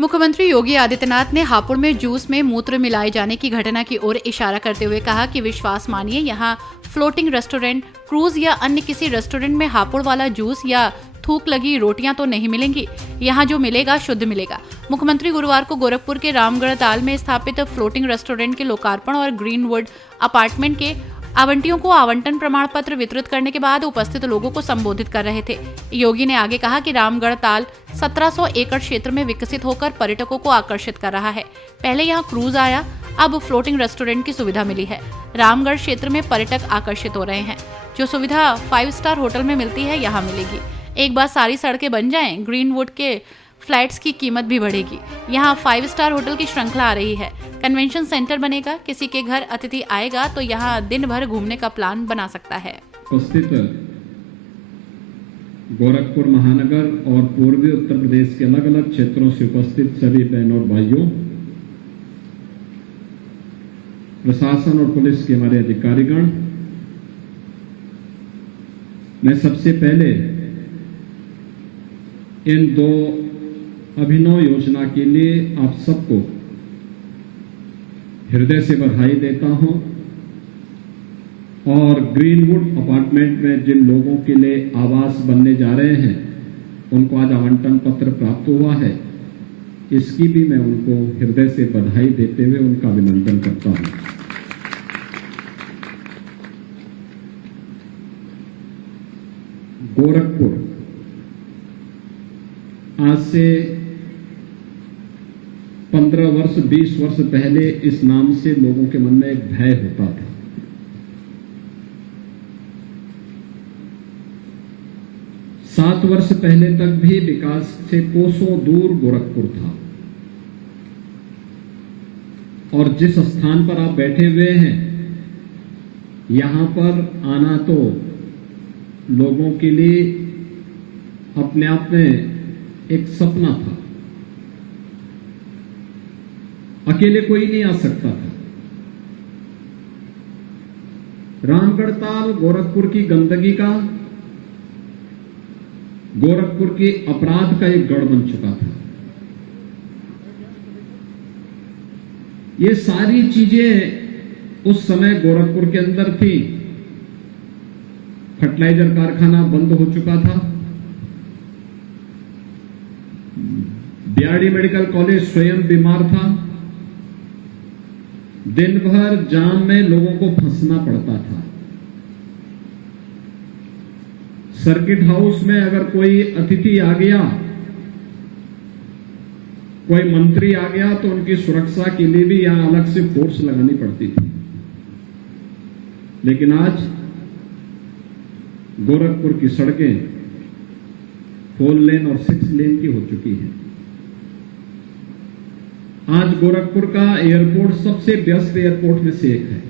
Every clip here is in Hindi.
मुख्यमंत्री योगी आदित्यनाथ ने हापुड़ में जूस में मूत्र मिलाए जाने की घटना की ओर इशारा करते हुए कहा कि विश्वास मानिए, यहाँ फ्लोटिंग रेस्टोरेंट, क्रूज या अन्य किसी रेस्टोरेंट में हापुड़ वाला जूस या थूक लगी रोटियां तो नहीं मिलेंगी। यहाँ जो मिलेगा शुद्ध मिलेगा। मुख्यमंत्री गुरुवार को गोरखपुर के रामगढ़ ताल में स्थापित फ्लोटिंग रेस्टोरेंट के लोकार्पण और ग्रीनवुड अपार्टमेंट के आवंटियों को आवंटन प्रमाण पत्र वितरित करने के बाद उपस्थित लोगों को संबोधित कर रहे थे। योगी ने आगे कहा कि रामगढ़ ताल 1700 एकड़ क्षेत्र में विकसित होकर पर्यटकों को आकर्षित कर रहा है। पहले यहाँ क्रूज आया, अब फ्लोटिंग रेस्टोरेंट की सुविधा मिली है। रामगढ़ क्षेत्र में पर्यटक आकर्षित हो रहे हैं। जो सुविधा 5 स्टार होटल में मिलती है यहाँ मिलेगी। एक बार सारी सड़कें बन जाएं, ग्रीनवुड के फ्लैट्स की कीमत भी बढ़ेगी। यहाँ 5 स्टार होटल की श्रृंखला आ रही है। कन्वेंशन सेंटर बनेगा। किसी के घर अतिथि आएगा तो यहाँ दिन भर घूमने का प्लान बना सकता है। उपस्थित गोरखपुर महानगर और पूर्वी उत्तर प्रदेश के अलग अलग क्षेत्रों से उपस्थित सभी बहनों और भाइयों, प्रशासन और पुलिस के हमारे अधिकारीगण, मैं सबसे पहले इन 2 अभिनव योजना के लिए आप सबको हृदय से बधाई देता हूं और ग्रीनवुड अपार्टमेंट में जिन लोगों के लिए आवास बनने जा रहे हैं उनको आज आवंटन पत्र प्राप्त हुआ है, इसकी भी मैं उनको हृदय से बधाई देते हुए उनका अभिनंदन करता हूं। गोरखपुर आज से 15 वर्ष 20 वर्ष पहले इस नाम से लोगों के मन में एक भय होता था। सात वर्ष पहले तक भी विकास से कोसों दूर गोरखपुर था और जिस स्थान पर आप बैठे हुए हैं यहां पर आना तो लोगों के लिए अपने आप में एक सपना था। अकेले कोई नहीं आ सकता था। रामगढ़ ताल गोरखपुर की गंदगी का, गोरखपुर के अपराध का एक गढ़ बन चुका था। ये सारी चीजें उस समय गोरखपुर के अंदर थी। फर्टिलाइजर कारखाना बंद हो चुका था। बीआरडी मेडिकल कॉलेज स्वयं बीमार था। दिन भर जाम में लोगों को फंसना पड़ता था। सर्किट हाउस में अगर कोई अतिथि आ गया, कोई मंत्री आ गया तो उनकी सुरक्षा के लिए भी यहां अलग से फोर्स लगानी पड़ती थी। लेकिन आज गोरखपुर की सड़कें 4 लेन और 6 लेन की हो चुकी है। आज गोरखपुर का एयरपोर्ट सबसे व्यस्त एयरपोर्ट में से एक है।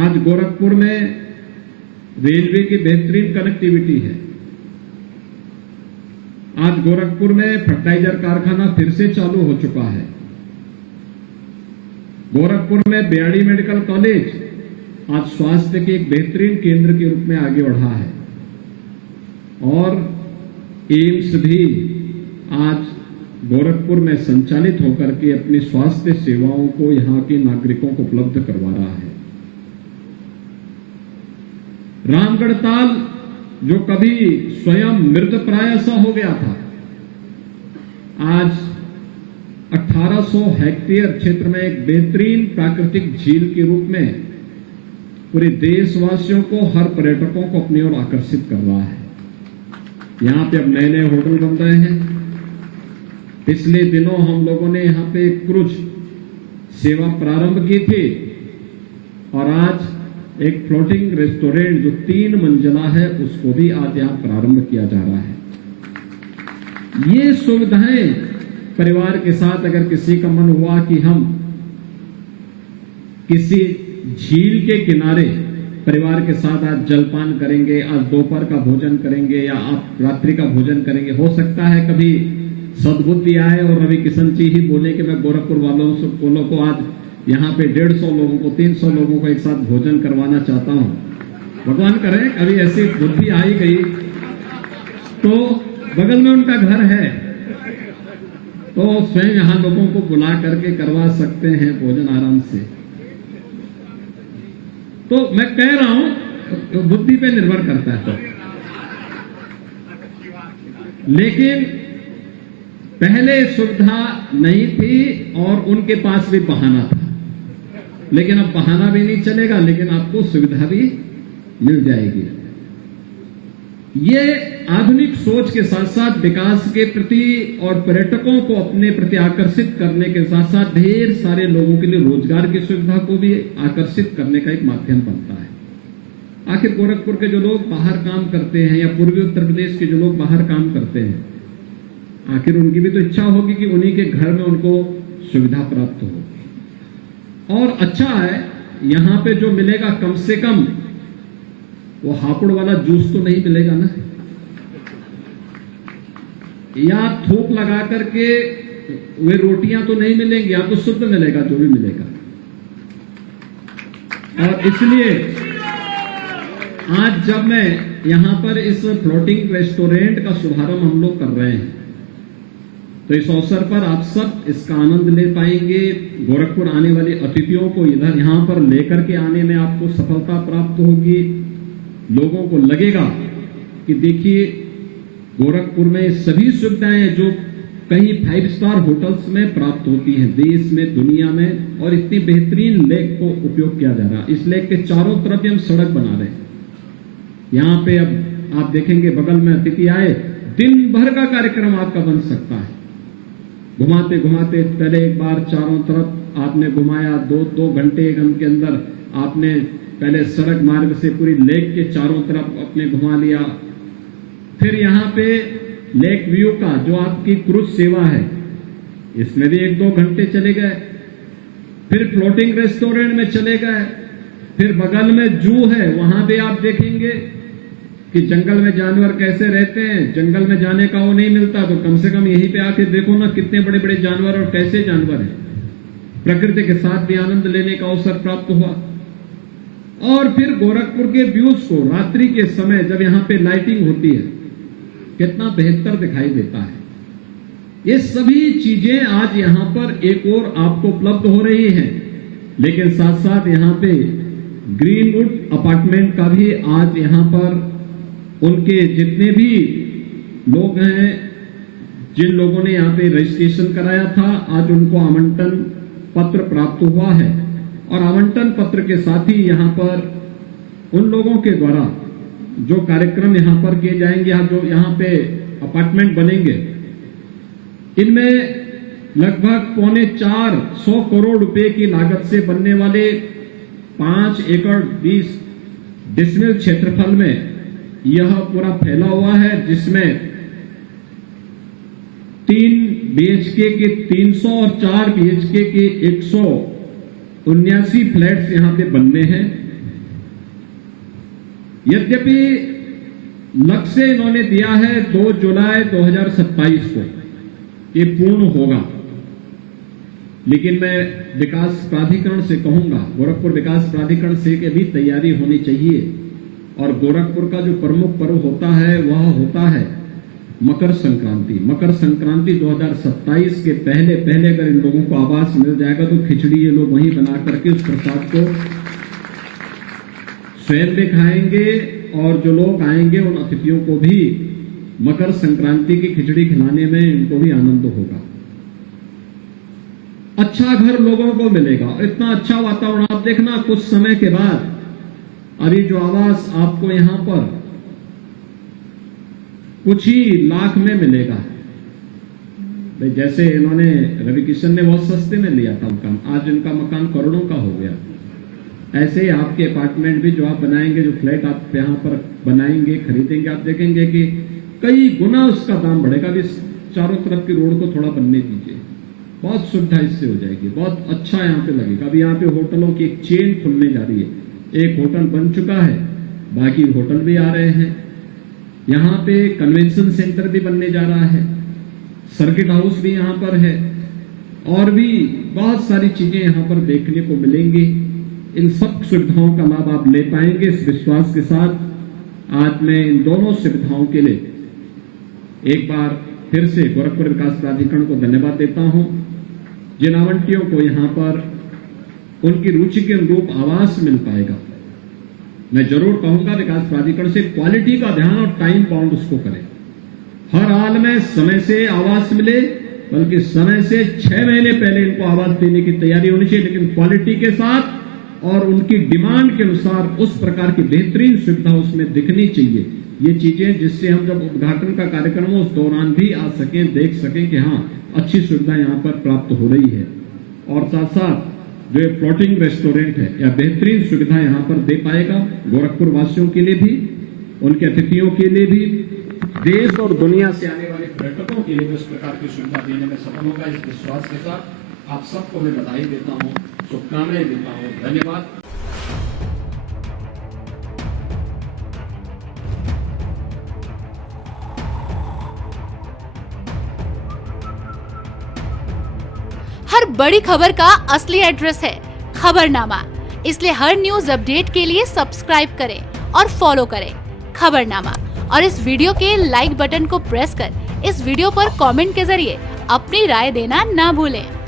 आज गोरखपुर में रेलवे की बेहतरीन कनेक्टिविटी है। आज गोरखपुर में फर्टिलाइजर कारखाना फिर से चालू हो चुका है। गोरखपुर में बीआरडी मेडिकल कॉलेज आज स्वास्थ्य के एक बेहतरीन केंद्र के रूप में आगे बढ़ा है और एम्स भी आज गोरखपुर में संचालित होकर के अपनी स्वास्थ्य सेवाओं को यहां के नागरिकों को उपलब्ध करवा रहा है। रामगढ़ ताल जो कभी स्वयं मृतप्राय सा हो गया था, आज 1800 हेक्टेयर क्षेत्र में एक बेहतरीन प्राकृतिक झील के रूप में पूरे देशवासियों को, हर पर्यटकों को अपनी ओर आकर्षित कर रहा है। यहां पे अब नए नए होटल बन रहे हैं। पिछले दिनों हम लोगों ने यहां पे क्रूज सेवा प्रारंभ की थी और आज एक फ्लोटिंग रेस्टोरेंट जो 3 मंजिला है उसको भी आज यहां प्रारंभ किया जा रहा है। ये सुविधाएं परिवार के साथ अगर किसी का मन हुआ कि हम किसी झील के किनारे परिवार के साथ आज जलपान करेंगे, आज दोपहर का भोजन करेंगे या आप रात्रि का भोजन करेंगे, हो सकता है कभी सद्बुद्धि आए और रवि किशन जी ही बोले कि मैं गोरखपुर वालों को आज यहाँ पे 150 लोगों को, 300 लोगों को एक साथ भोजन करवाना चाहता हूं। भगवान करे कभी ऐसी बुद्धि आई गई तो बगल में उनका घर है तो स्वयं यहां लोगों को बुला करके करवा सकते हैं भोजन आराम से। तो मैं कह रहा हूं तो बुद्धि पे निर्भर करता है। लेकिन पहले सुविधा नहीं थी और उनके पास भी बहाना था, लेकिन अब बहाना भी नहीं चलेगा, लेकिन आपको सुविधा भी मिल जाएगी। ये आधुनिक सोच के साथ साथ विकास के प्रति और पर्यटकों को अपने प्रति आकर्षित करने के साथ साथ ढेर सारे लोगों के लिए रोजगार की सुविधा को भी आकर्षित करने का एक माध्यम बनता है। आखिर गोरखपुर के जो लोग बाहर काम करते हैं या पूर्वी उत्तर प्रदेश के जो लोग बाहर काम करते हैं, आखिर उनकी भी तो इच्छा होगी कि उन्हीं के घर में उनको सुविधा प्राप्त हो। और अच्छा है, यहां पे जो मिलेगा कम से कम वो हापुड़ वाला जूस तो नहीं मिलेगा ना, या थूक लगा करके वे रोटियां तो नहीं मिलेंगी, या तो शुद्ध मिलेगा जो भी मिलेगा। और इसलिए आज जब मैं यहां पर इस फ्लोटिंग रेस्टोरेंट का शुभारंभ हम लोग कर रहे हैं, तो इस अवसर पर आप सब इसका आनंद ले पाएंगे। गोरखपुर आने वाले अतिथियों को इधर यहां पर लेकर के आने में आपको सफलता प्राप्त होगी। लोगों को लगेगा कि देखिए गोरखपुर में सभी सुविधाएं जो कहीं 5 स्टार होटल्स में प्राप्त होती हैं देश में, दुनिया में, और इतनी बेहतरीन लेक को उपयोग किया जा रहा है। इस लेक के चारों तरफ हम सड़क बना रहे हैं। यहां पे अब आप देखेंगे बगल में अतिथि आए, दिन भर का कार्यक्रम आपका बन सकता है। घुमाते घुमाते पहले एक बार चारों तरफ आपने घुमाया, 2 घंटे के अंदर आपने पहले सड़क मार्ग से पूरी लेक के चारों तरफ अपने घुमा लिया। फिर यहां पे लेक व्यू का जो आपकी क्रूज सेवा है, इसमें भी 1-2 घंटे चले गए। फिर फ्लोटिंग रेस्टोरेंट में चले गए। फिर बगल में जू है, वहां भी आप देखेंगे कि जंगल में जानवर कैसे रहते हैं। जंगल में जाने का वो नहीं मिलता, तो कम से कम यहीं पे आके देखो ना कितने बड़े बड़े जानवर और कैसे जानवर हैं। प्रकृति के साथ भी आनंद लेने का अवसर प्राप्त हुआ। और फिर गोरखपुर के व्यूज को रात्रि के समय जब यहां पे लाइटिंग होती है, कितना बेहतर दिखाई देता है। ये सभी चीजें आज यहां पर एक और आपको उपलब्ध हो रही हैं, लेकिन साथ साथ यहां पे ग्रीनवुड अपार्टमेंट का भी आज यहां पर उनके जितने भी लोग हैं, जिन लोगों ने यहां पे रजिस्ट्रेशन कराया था, आज उनको आमंत्रण पत्र प्राप्त हुआ है। और आवंटन पत्र के साथ ही यहां पर उन लोगों के द्वारा जो कार्यक्रम यहां पर किए जाएंगे, जो यहां पे अपार्टमेंट बनेंगे, इनमें लगभग 425 करोड़ रुपए की लागत से बनने वाले 5 एकड़ 20 डिसमिल क्षेत्रफल में यह पूरा फैला हुआ है, जिसमें 3 बीएचके के 300 और 4 बीएचके के 179 फ्लैट्स यहां पे बनने हैं। यद्यपि लक्ष्य इन्होंने दिया है 2 जुलाई 2027 को ये पूर्ण होगा, लेकिन मैं विकास प्राधिकरण से कहूंगा, गोरखपुर विकास प्राधिकरण से कि भी तैयारी होनी चाहिए। और गोरखपुर का जो प्रमुख पर्व होता है वह होता है मकर संक्रांति। मकर संक्रांति 2027 के पहले अगर इन लोगों को आवास मिल जाएगा तो खिचड़ी ये लोग वहीं बना करके उस प्रसाद को स्वयं भी खाएंगे, और जो लोग आएंगे उन अतिथियों को भी मकर संक्रांति की खिचड़ी खिलाने में इनको भी आनंद होगा। अच्छा घर लोगों को मिलेगा, इतना अच्छा वातावरण। आप देखना कुछ समय के बाद अभी जो आवास आपको यहां पर कुछ ही लाख में मिलेगा। जैसे इन्होंने रवि किशन ने बहुत सस्ते में लिया था मकान, आज इनका मकान करोड़ों का हो गया। ऐसे ही आपके अपार्टमेंट भी जो आप बनाएंगे, जो फ्लैट आप यहां पर बनाएंगे, खरीदेंगे, आप देखेंगे कि कई गुना उसका दाम बढ़ेगा। अभी चारों तरफ की रोड को थोड़ा बनने दीजिए, बहुत सुविधा इससे हो जाएगी, बहुत अच्छा यहां पे लगेगा। अभी यहां पे होटलों की एक चेन खुलने जा रही है। एक होटल बन चुका है, बाकी होटल भी आ रहे हैं। यहां पे कन्वेंशन सेंटर भी बनने जा रहा है, सर्किट हाउस भी यहां पर है, और भी बहुत सारी चीजें यहां पर देखने को मिलेंगी। इन सब सुविधाओं का लाभ आप ले पाएंगे इस विश्वास के साथ। आज मैं इन दोनों सुविधाओं के लिए एक बार फिर से गोरखपुर विकास प्राधिकरण को धन्यवाद देता हूं। जिन आवंटियों को यहां पर उनकी रुचि के अनुरूप आवास मिल पाएगा, मैं जरूर कहूंगा विकास प्राधिकरण से क्वालिटी का ध्यान और टाइम बाउंड उसको करें। हर हाल में समय से आवास मिले, बल्कि समय से 6 महीने पहले इनको आवास देने की तैयारी होनी चाहिए, लेकिन क्वालिटी के साथ और उनकी डिमांड के अनुसार उस प्रकार की बेहतरीन सुविधा उसमें दिखनी चाहिए। ये चीजें जिससे हम जब उद्घाटन का कार्यक्रम हो उस दौरान भी आ सकें, देख सकें कि हाँ अच्छी सुविधा यहाँ पर प्राप्त हो रही है। और साथ साथ जो फ्लोटिंग रेस्टोरेंट है या बेहतरीन सुविधा यहाँ पर दे पाएगा गोरखपुर वासियों के लिए भी, उनके अतिथियों के लिए भी, देश और दुनिया से आने वाले पर्यटकों के लिए भी इस प्रकार की सुविधा देने में सफल होगा। इस विश्वास के साथ आप सबको मैं बधाई देता हूँ, शुभकामनाएं देता हूँ। धन्यवाद। हर बड़ी खबर का असली एड्रेस है खबरनामा, इसलिए हर न्यूज अपडेट के लिए सब्सक्राइब करें और फॉलो करें खबरनामा। और इस वीडियो के लाइक बटन को प्रेस कर इस वीडियो पर कमेंट के जरिए अपनी राय देना ना भूलें।